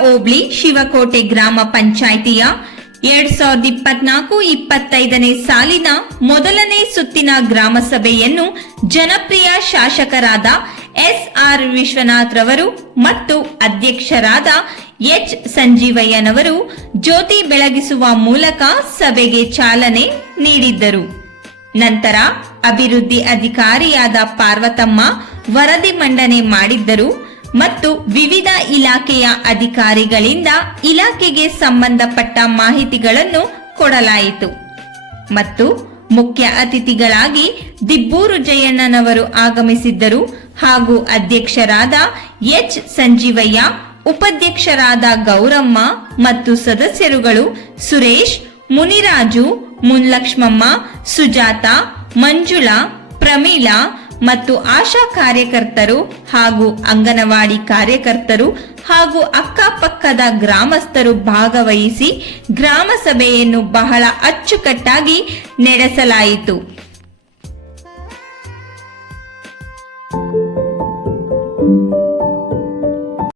ಹೋಬಳಿ ಶಿವಕೋಟೆ ಗ್ರಾಮ ಪಂಚಾಯಿತಿಯ 2024-25ನೇ ಸಾಲಿನ ಮೊದಲನೇ ಸುತ್ತಿನ ಗ್ರಾಮ ಸಭೆಯನ್ನು ಜನಪ್ರಿಯ ಶಾಸಕರಾದ ಎಸ್.ಆರ್. ವಿಶ್ವನಾಥ್ ರವರು ಮತ್ತು ಅಧ್ಯಕ್ಷರಾದ ಎಚ್. ಸಂಜೀವಯ್ಯನವರು ಜ್ಯೋತಿ ಬೆಳಗಿಸುವ ಮೂಲಕ ಸಭೆಗೆ ಚಾಲನೆ ನೀಡಿದ್ದರು. ನಂತರ ಅಭಿವೃದ್ಧಿ ಅಧಿಕಾರಿಯಾದ ಪಾರ್ವತಮ್ಮ ವರದಿ ಮಂಡನೆ ಮಾಡಿದ್ದರು ಮತ್ತು ವಿವಿಧ ಇಲಾಖೆಯ ಅಧಿಕಾರಿಗಳಿಂದ ಇಲಾಖೆಗೆ ಸಂಬಂಧಪಟ್ಟ ಮಾಹಿತಿಗಳನ್ನು ಕೊಡಲಾಯಿತು ಮತ್ತು ಮುಖ್ಯ ಅತಿಥಿಗಳಾಗಿ ದಿಬ್ಬೂರು ಜಯಣ್ಣನವರು ಆಗಮಿಸಿದ್ದರು ಹಾಗೂ ಅಧ್ಯಕ್ಷರಾದ ಎಚ್. ಸಂಜೀವಯ್ಯ, ಉಪಾಧ್ಯಕ್ಷರಾದ ಗೌರಮ್ಮ ಮತ್ತು ಸದಸ್ಯರುಗಳು ಸುರೇಶ್, ಮುನಿರಾಜು, ಮುನ್ಲಕ್ಷ್ಮಮ್ಮ, ಸುಜಾತ, ಮಂಜುಳಾ, ಪ್ರಮೀಳಾ ಮತ್ತು ಆಶಾ ಕಾರ್ಯಕರ್ತರು ಹಾಗೂ ಅಂಗನವಾಡಿ ಕಾರ್ಯಕರ್ತರು ಹಾಗೂ ಅಕ್ಕಪಕ್ಕದ ಗ್ರಾಮಸ್ಥರು ಭಾಗವಹಿಸಿ ಗ್ರಾಮ ಸಭೆಯನ್ನು ಬಹಳ ಅಚ್ಚುಕಟ್ಟಾಗಿ ನಡೆಸಲಾಯಿತು.